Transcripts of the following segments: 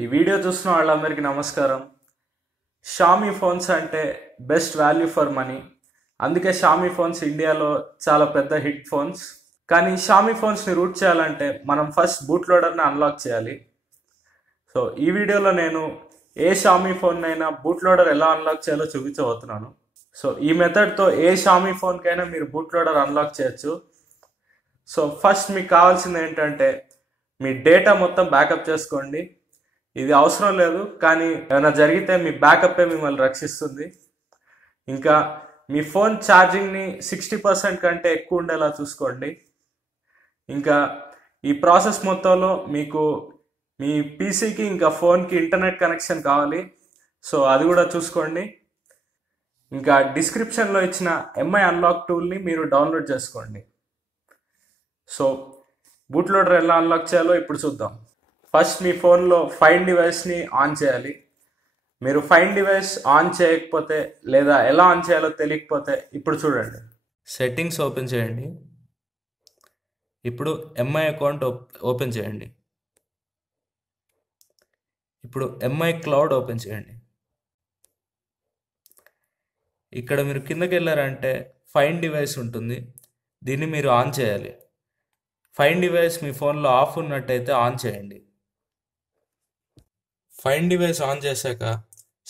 ఈ వీడియో చూస్తున్న వాళ్ళందరికీ నమస్కారం. షామీ ఫోన్స్ అంటే బెస్ట్ వాల్యూ ఫర్ మనీ. అందుకే షామీ ఫోన్స్ ఇండియాలో చాలా పెద్ద హిట్ ఫోన్స్. కానీ షామీ ఫోన్స్ని రూట్ చేయాలంటే మనం ఫస్ట్ బూట్ లోడర్ని అన్లాక్ చేయాలి. సో ఈ వీడియోలో నేను ఏ షామీ ఫోన్ అయినా బూట్ లోడర్ ఎలా అన్లాక్ చేయాలో చూపించబోతున్నాను. సో ఈ మెథడ్తో ఏ షామీ ఫోన్కైనా మీరు బూట్ లోడర్ అన్లాక్ చేయొచ్చు. సో ఫస్ట్ మీకు కావాల్సింది ఏంటంటే మీ డేటా మొత్తం బ్యాకప్ చేసుకోండి. ఇది అవసరం లేదు, కానీ ఏమైనా జరిగితే మీ బ్యాకప్పే మిమ్మల్ని రక్షిస్తుంది. ఇంకా మీ ఫోన్ ఛార్జింగ్ని 60% కంటే ఎక్కువ ఉండేలా చూసుకోండి. ఇంకా ఈ ప్రాసెస్ మొత్తంలో మీకు మీ పీసీకి ఇంకా ఫోన్కి ఇంటర్నెట్ కనెక్షన్ కావాలి. సో అది కూడా చూసుకోండి. ఇంకా డిస్క్రిప్షన్లో ఇచ్చిన ఎంఐ అన్లాక్ టూల్ని మీరు డౌన్లోడ్ చేసుకోండి. సో బూట్ లోడర్ ఎలా అన్లాక్ చేయాలో ఇప్పుడు చూద్దాం. ఫస్ట్ మీ ఫోన్లో ఫైండ్ డివైస్ని ఆన్ చేయాలి. మీరు ఫైండ్ డివైస్ ఆన్ చేయకపోతే లేదా ఎలా ఆన్ చేయాలో తెలియకపోతే ఇప్పుడు చూడండి. సెట్టింగ్స్ ఓపెన్ చేయండి. ఇప్పుడు ఎంఐ అకౌంట్ ఓపెన్ చేయండి. ఇప్పుడు ఎంఐ క్లౌడ్ ఓపెన్ చేయండి. ఇక్కడ మీరు కిందకి వెళ్ళారంటే ఫైండ్ డివైస్ ఉంటుంది. దీన్ని మీరు ఆన్ చేయాలి. ఫైండ్ డివైస్ మీ ఫోన్లో ఆఫ్ ఉన్నట్టయితే ఆన్ చేయండి. ఫైండ్ డివైస్ ఆన్ చేశాక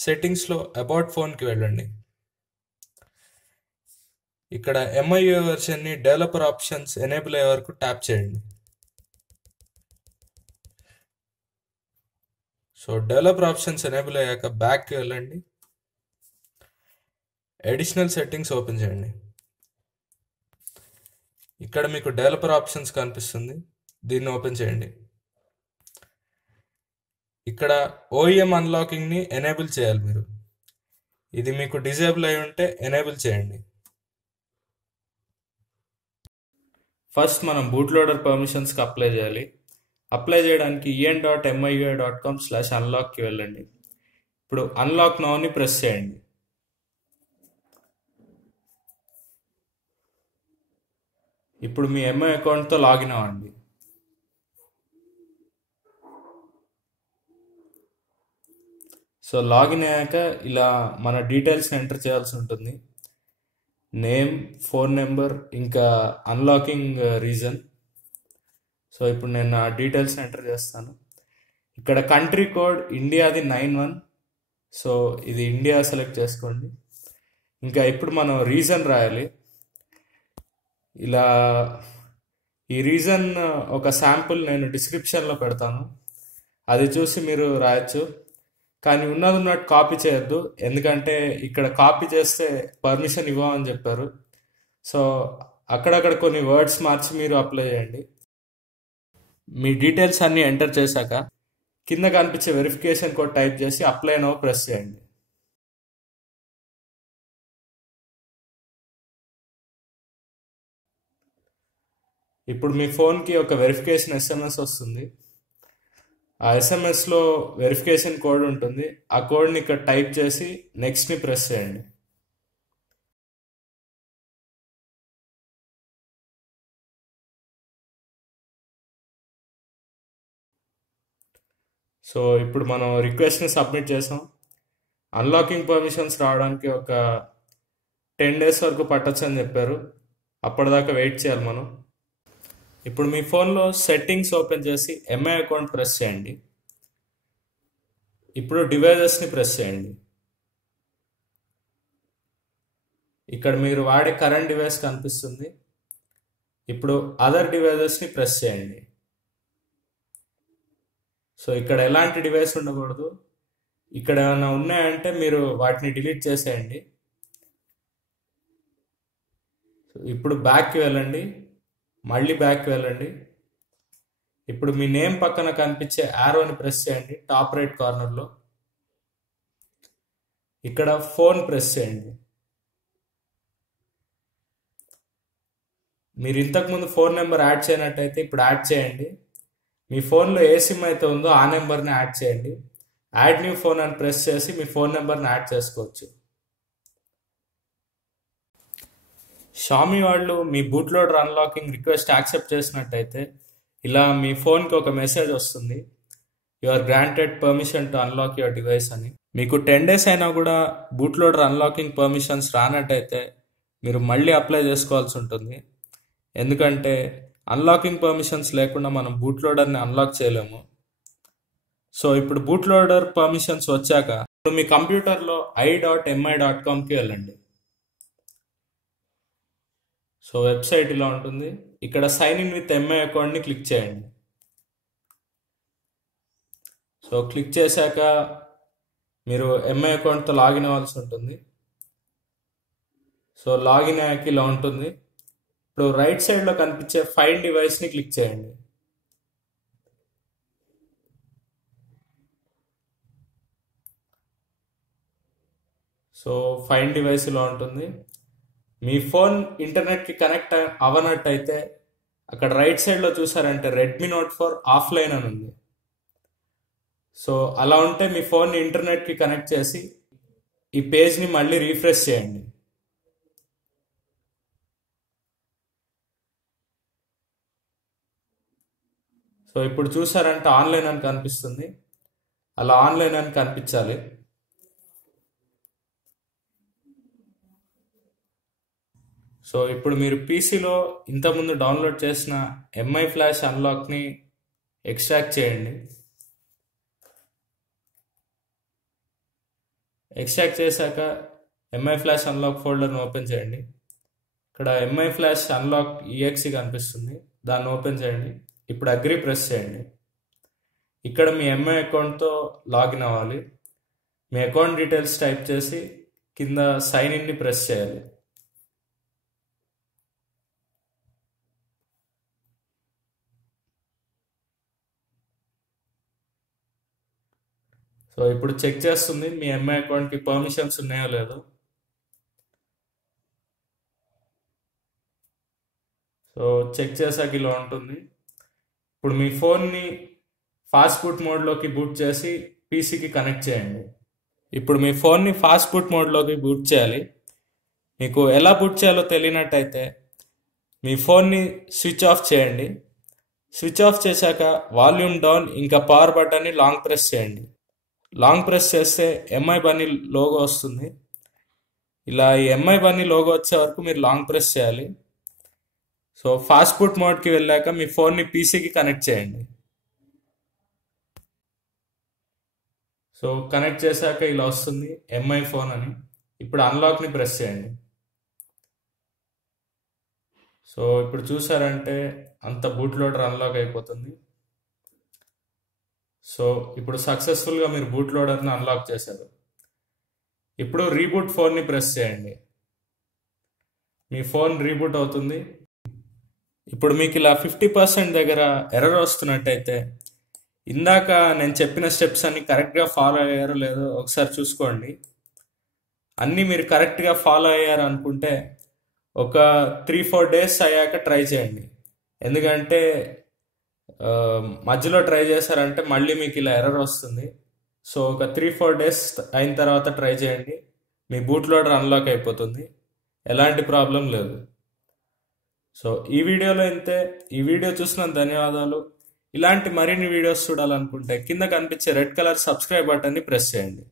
సెట్టింగ్స్లో అబౌట్ ఫోన్కి వెళ్ళండి. ఇక్కడ ఎంఐయూ వెర్షన్ని డెవలపర్ ఆప్షన్స్ ఎనేబుల్ అయ్యే వరకు ట్యాప్ చేయండి. సో డెవలపర్ ఆప్షన్స్ ఎనేబుల్ అయ్యాక బ్యాక్కి వెళ్ళండి. అడిషనల్ సెట్టింగ్స్ ఓపెన్ చేయండి. ఇక్కడ మీకు డెవలపర్ ఆప్షన్స్ కనిపిస్తుంది. దీన్ని ఓపెన్ చేయండి. ఇక్కడ ఓఈఎం అన్లాకింగ్ని ఎనేబుల్ చేయాలి మీరు. ఇది మీకు డిజేబుల్ అయి ఉంటే ఎనేబుల్ చేయండి. ఫస్ట్ మనం బూట్ లోడర్ పర్మిషన్స్కి అప్లై చేయాలి. అప్లై చేయడానికి en.miui.com/unlockకి వెళ్ళండి. ఇప్పుడు అన్లాక్ నౌని ప్రెస్ చేయండి. ఇప్పుడు మీ ఎంఐ అకౌంట్తో లాగిన్ అవ్వండి. సో లాగిన్ అయ్యాక ఇలా మన డీటెయిల్స్ని ఎంటర్ చేయాల్సి ఉంటుంది. నేమ్, ఫోన్ నెంబర్, ఇంకా అన్లాకింగ్ రీజన్. సో ఇప్పుడు నేను నా డీటెయిల్స్ని ఎంటర్ చేస్తాను. ఇక్కడ కంట్రీ కోడ్ ఇండియాది 91. సో ఇది ఇండియా సెలెక్ట్ చేసుకోండి. ఇంకా ఇప్పుడు మనం రీజన్ రాయాలి. ఇలా ఈ రీజన్ ఒక శాంపుల్ నేను డిస్క్రిప్షన్లో పెడతాను, అది చూసి మీరు రాయొచ్చు. కానీ ఉన్నట్టు కాపీ చేయొద్దు, ఎందుకంటే ఇక్కడ కాపీ చేస్తే పర్మిషన్ ఇవ్వమని చెప్పారు. సో అక్కడక్కడ కొన్ని వర్డ్స్ మార్చి మీరు అప్లై చేయండి. మీ డీటెయిల్స్ అన్నీ ఎంటర్ చేశాక కింద కనిపించే వెరిఫికేషన్ కోడ్ టైప్ చేసి అప్లై నౌ ప్రెస్ చేయండి. ఇప్పుడు మీ ఫోన్కి ఒక వెరిఫికేషన్ SMS వస్తుంది. ఆ ఎస్ఎంఎస్లో వెరిఫికేషన్ కోడ్ ఉంటుంది. ఆ కోడ్ని ఇక్కడ టైప్ చేసి నెక్స్ట్ని ప్రెస్ చేయండి. సో ఇప్పుడు మనం రిక్వెస్ట్ని సబ్మిట్ చేసాం. అన్లాకింగ్ పర్మిషన్స్ రావడానికి ఒక 10 days వరకు పట్టొచ్చు అని చెప్పారు. అప్పటిదాకా వెయిట్ చేయాలి మనం. ఇప్పుడు మీ ఫోన్లో సెట్టింగ్స్ ఓపెన్ చేసి ఎంఐ అకౌంట్ ప్రెస్ చేయండి. ఇప్పుడు డివైజెస్ని ప్రెస్ చేయండి. ఇక్కడ మీరు వాడే కరెంట్ డివైస్ కనిపిస్తుంది. ఇప్పుడు అదర్ డివైజెస్ని ప్రెస్ చేయండి. సో ఇక్కడ ఎలాంటి డివైస్ ఉండకూడదు. ఇక్కడ ఏమైనా ఉన్నాయంటే మీరు వాటిని డిలీట్ చేసేయండి. ఇప్పుడు బ్యాక్కి వెళ్ళండి, మళ్ళీ బ్యాక్కి వెళ్ళండి. ఇప్పుడు మీ నేమ్ పక్కన కనిపించే యారోని ప్రెస్ చేయండి టాప్ రైట్ కార్నర్లో. ఇక్కడ ఫోన్ ప్రెస్ చేయండి. మీరు ఇంతకుముందు ఫోన్ నెంబర్ యాడ్ చేయనట్టయితే ఇప్పుడు యాడ్ చేయండి. మీ ఫోన్లో ఏ సిమ్ అయితే ఉందో ఆ నెంబర్ని యాడ్ చేయండి. యాడ్ న్యూ ఫోన్ అని ప్రెస్ చేసి మీ ఫోన్ నెంబర్ని యాడ్ చేసుకోవచ్చు. షామీ వాళ్ళు మీ boot loader unlocking request accept చేసినట్టయితే ఇలా మీ ఫోన్కి ఒక మెసేజ్ వస్తుంది. You are granted permission to unlock your device అని. మీకు 10 days అయినా కూడా బూట్ లోడర్ అన్లాకింగ్ పర్మిషన్స్ రానట్టయితే మీరు మళ్ళీ అప్లై చేసుకోవాల్సి ఉంటుంది. ఎందుకంటే అన్లాకింగ్ పర్మిషన్స్ లేకుండా మనం బూట్ లోడర్ని అన్లాక్ చేయలేము. సో ఇప్పుడు బూట్ లోడర్ పర్మిషన్స్ వచ్చాక ఇప్పుడు మీ కంప్యూటర్లో i.mi.comకి వెళ్ళండి. సో వెబ్సైట్ ఇలా ఉంటుంది. ఇక్కడ సైన్ ఇన్ విత్ ఎంఐ అకౌంట్ని క్లిక్ చేయండి. సో క్లిక్ చేశాక మీరు ఎంఐ అకౌంట్తో లాగిన్ అవ్వాల్సి ఉంటుంది. సో లాగిన్ అయ్యాక ఇలా ఉంటుంది. ఇప్పుడు రైట్ సైడ్లో కనిపించే ఫైండ్ డివైస్ని క్లిక్ చేయండి. సో ఫైండ్ డివైస్ ఇలా ఉంటుంది. మీ ఫోన్ ఇంటర్నెట్కి కనెక్ట్ అవ్వనట్టయితే అక్కడ రైట్ సైడ్లో చూసారంటే రెడ్మీ నోట్ 4 ఆఫ్లైన్ అని ఉంది. సో అలా ఉంటే మీ ఫోన్ని ఇంటర్నెట్కి కనెక్ట్ చేసి ఈ పేజ్ని మళ్ళీ రీఫ్రెష్ చేయండి. సో ఇప్పుడు చూసారంటే ఆన్లైన్ అని కనిపిస్తుంది. అలా ఆన్లైన్ అని కనిపించాలి. సో ఇప్పుడు మీరు పీసీలో ఇంతకుముందు డౌన్లోడ్ చేసిన ఎంఐ ఫ్లాష్ అన్లాక్ని ఎక్స్ట్రాక్ట్ చేయండి. ఎక్స్ట్రాక్ట్ చేశాక ఎంఐ ఫ్లాష్ అన్లాక్ ఫోల్డర్ని ఓపెన్ చేయండి. ఇక్కడ ఎంఐ ఫ్లాష్ అన్లాక్ ఈఎక్సీ కనిపిస్తుంది, దాన్ని ఓపెన్ చేయండి. ఇప్పుడు అగ్రీ ప్రెస్ చేయండి. ఇక్కడ మీ ఎంఐ అకౌంట్తో లాగిన్ అవ్వాలి. మీ అకౌంట్ డీటెయిల్స్ టైప్ చేసి కింద సైన్ ఇన్ని ప్రెస్ చేయాలి. సో ఇప్పుడు చెక్ చేస్తుంది మీ ఎంఐ అకౌంట్కి పర్మిషన్స్ ఉన్నాయో లేదో. సో చెక్ చేసాక ఇలా ఉంటుంది. ఇప్పుడు మీ ఫోన్ని ఫాస్ట్ బూట్ మోడ్లోకి బూట్ చేసి పీసీకి కనెక్ట్ చేయండి. ఇప్పుడు మీ ఫోన్ని ఫాస్ట్ బూట్ మోడ్లోకి బూట్ చేయాలి. మీకు ఎలా బూట్ చేయాలో తెలియనట్టయితే మీ ఫోన్ని స్విచ్ ఆఫ్ చేయండి. స్విచ్ ఆఫ్ చేశాక వాల్యూమ్ డౌన్ ఇంకా పవర్ బటన్ని లాంగ్ ప్రెస్ చేయండి. లాంగ్ ప్రెస్ చేస్తే ఎంఐ బన్నీ లోగో వస్తుంది. ఇలా ఈ ఎంఐ బన్నీ లోగో వచ్చే వరకు మీరు లాంగ్ ప్రెస్ చేయాలి. సో ఫాస్ట్ బూట్ మోడ్కి వెళ్ళాక మీ ఫోన్ని పీసీకి కనెక్ట్ చేయండి. సో కనెక్ట్ చేశాక ఇలా వస్తుంది ఎంఐ ఫోన్ అని. ఇప్పుడు అన్లాక్ని ప్రెస్ చేయండి. సో ఇప్పుడు చూసారంటే అంత బూట్ లోడర్ అన్లాక్ అయిపోతుంది. సో ఇప్పుడు సక్సెస్ఫుల్గా మీరు బూట్ లోడర్ని అన్లాక్ చేశారు. ఇప్పుడు రీబూట్ ఫోన్ని ప్రెస్ చేయండి. మీ ఫోన్ రీబూట్ అవుతుంది. ఇప్పుడు మీకు ఇలా 50% దగ్గర ఎర్రర్ వస్తున్నట్టయితే ఇందాక నేను చెప్పిన స్టెప్స్ అన్ని కరెక్ట్గా ఫాలో అయ్యారో లేదో ఒకసారి చూసుకోండి. అన్నీ మీరు కరెక్ట్గా ఫాలో అయ్యారు అనుకుంటే ఒక 3-4 days అయ్యాక ట్రై చేయండి. ఎందుకంటే మధ్యలో ట్రై చేశారంటే మళ్ళీ మీకు ఇలా ఎర్రర్ వస్తుంది. సో ఒక 3-4 days అయిన తర్వాత ట్రై చేయండి. మీ బూట్ లోడర్ అన్లాక్ అయిపోతుంది, ఎలాంటి ప్రాబ్లం లేదు. సో ఈ వీడియోలో ఇంతే. ఈ వీడియో చూసినందుకు ధన్యవాదాలు. ఇలాంటి మరిన్ని వీడియోస్ చూడాలనుకుంటే కింద కనిపించే రెడ్ కలర్ సబ్స్క్రైబ్ బటన్ని ప్రెస్ చేయండి.